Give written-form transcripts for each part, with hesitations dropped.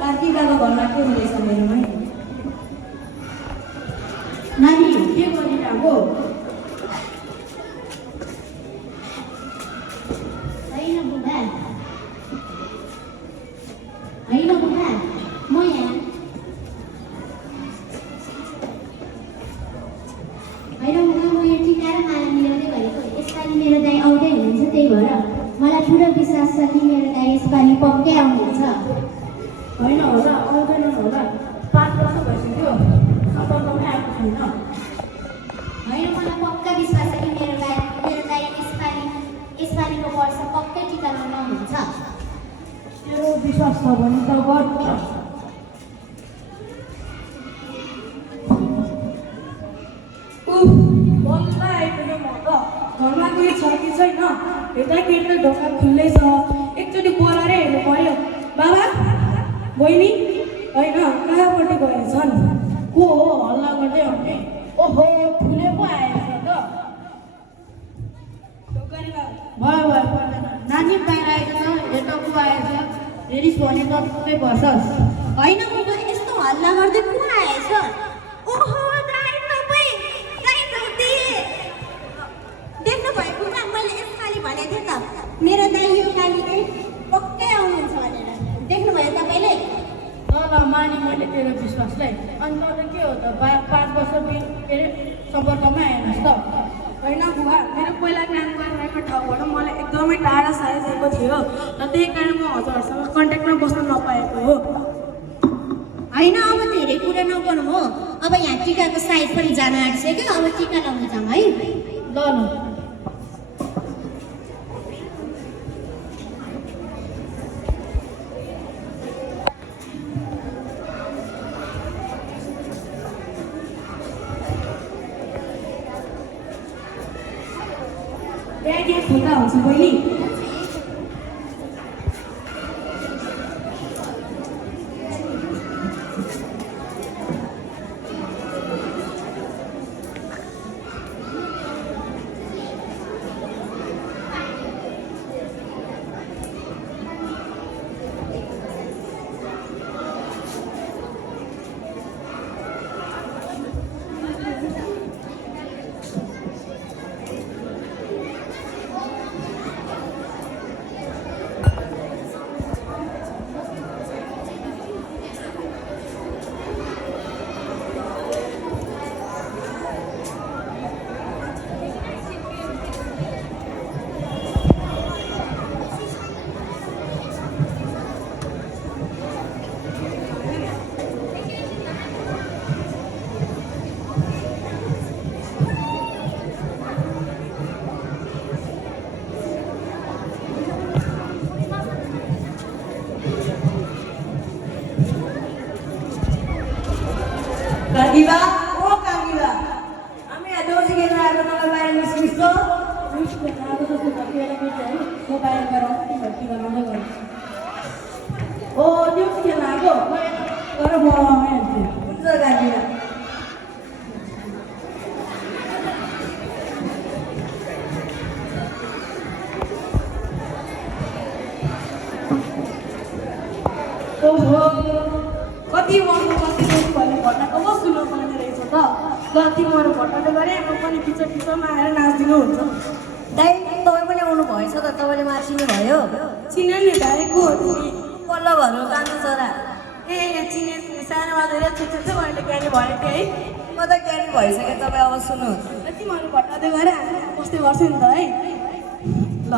कार्तिकाको घरमा के हुँदैछ मेरोमा नानी के गरिरहेको होइन बुढा होइन बुढा म यहाँ होइन बुढा म यो टिका र माला मिलाउँदै भनेको यसपालि मेरो दाइ आउँदै हुनुहुन्छ त्यही भएर मलाई पुरा विश्वास छ कि मेरो दाइ यसपालि पक्कै आउनुहुन्छ होइन होला आउँदैन होला 5 वर्ष भइसक्यो सम्पर्कमै आएको छैन होइन मलाई पक्का विश्वास छ कि मेरो दाइ यसपालिको वर्ष पक्कै टिका लाउन आउनुहुन्छ तेरो विश्वास छ भने त गर्छ बल्ल आइपुग्यो म त घरमा केही छ कि छैन हेर्दाखेरि ढोका खुल्लै छ एकचोटि बोलाएर हेर्नु पर्यो बाबा बहिनी होइन कहाँपट्टि गएछन् को हो हल्ला गर्दै आउने ओहो फुले पो आएछ त भयो भयो पर्दैन नानी बाहिर आएको छ हेर्न को आएछ हेरिस भने त पुरै बस्छस् होइन बुबा यस्तो हल्ला गर्दै को आएछ ओहो दाइ तपाईँ दाइ देख्नु भयो बुबा मैले यसपालि भनेको थिएँ त मेरो दाइ यो पालि चाहिँ पक्कै आउनुहुन्छ भनेर देख्नुभयो तपाईँले ल माने मैले तेरो विश्वासलाई अनि त के हो त 5 वर्ष के अरे सम्पर्कमै आएनस् त होइन बुवा मेरो पहिला काम गरिरहेको ठाउँबाट मलाई एकदमै टाढा सारिदिएको थियो र त्यही कारण म हजुरहरूसँग कन्ट्याक्टमा बस्न नपाएको हो होइन अब धेरै कुरा नगरौँ हो अब यहाँ टिकाको साइड पनि जान आँटिसक्यो अब टिका लाउनु जाऊँ है ल के खुल्दा हुन्छ बहिनी Kagiba, Kagiba. Ami ada sige na ako ng bayan ni Cristo. Ako to sa kapila ko tayo. Ko bayan ka ron, pati ka naman ko. Oh, Diyos sige na ako. Para mo amen. Ito Kagiba. कति वर्ष कति भने भट्टाको म सुन्नु पर्ने रहेछ त जति म भट्टाले गरेँ म पनि पिछा पिछामा आएर नाचिदिनु हुन्छ दाइ तपाईँ पनि आउनु भएछ त तपाईँले मलाई चिन्नु भयो चिने नि भाइको पल्ल घरको कानु छोरा ए चिने सानोमा धेरै छुट्टै मैले ज्ञानी भएको थिएँ है म त ज्ञानी भइसकेँ तपाईँ अब सुन्नु तिमीहरू भट्टाले गरेर कस्तै गर्छ नि त है ल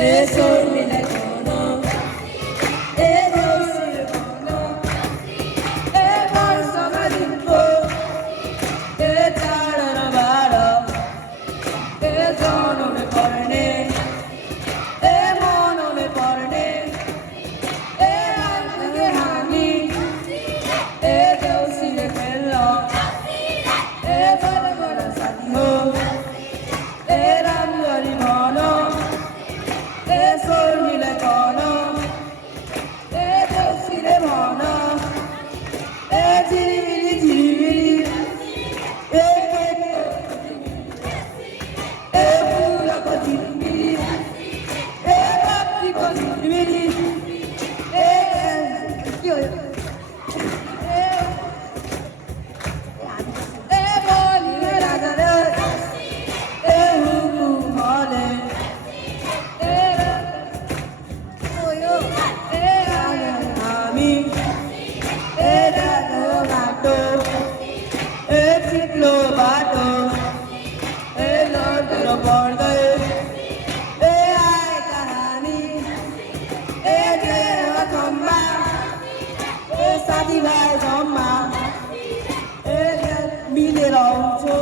Eso सिक्लो बाटो ए लड्नु पर्दै ए आए कहानी ए घेर खम्बा ए साथीभाइ जम्मा ए मिलेर आउँछौ